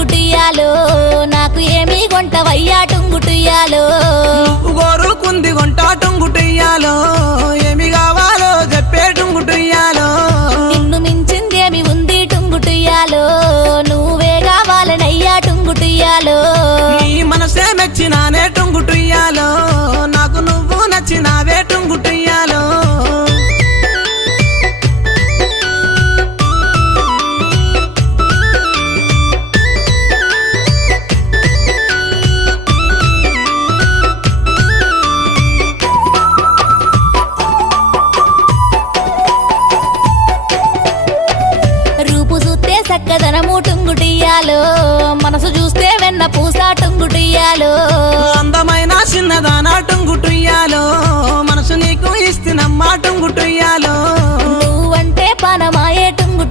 టుంగుటియాలో నాకు ఏమి కొంటవయ్యా టుంగుటియాలో గోరుకుంది కొంట టుంగుటియాలో ఏమి కావాలో చెప్పే టుంగుటియాలో నిన్ను మించిందేమి ఉంది టుంగుటియాలో నువ్వే కావాలనయ్యా టుంగుటియాలో నీ మనసే మెచ్చినానే టుంగుటియాలో నాకు నువ్వు నచ్చినావే టుంగుటియాలో రూపు చూస్తే చక్కదనము టుంగుటియాలో మనసు చూస్తే వెన్న పూస టుంగుటియాలో అందమైన చిన్నదానా టుంగుటియాలో మనసు నీకు ఇస్తున్నమ్మా టుంగుటియాలో నువ్వంటే పనమాయే టుంగు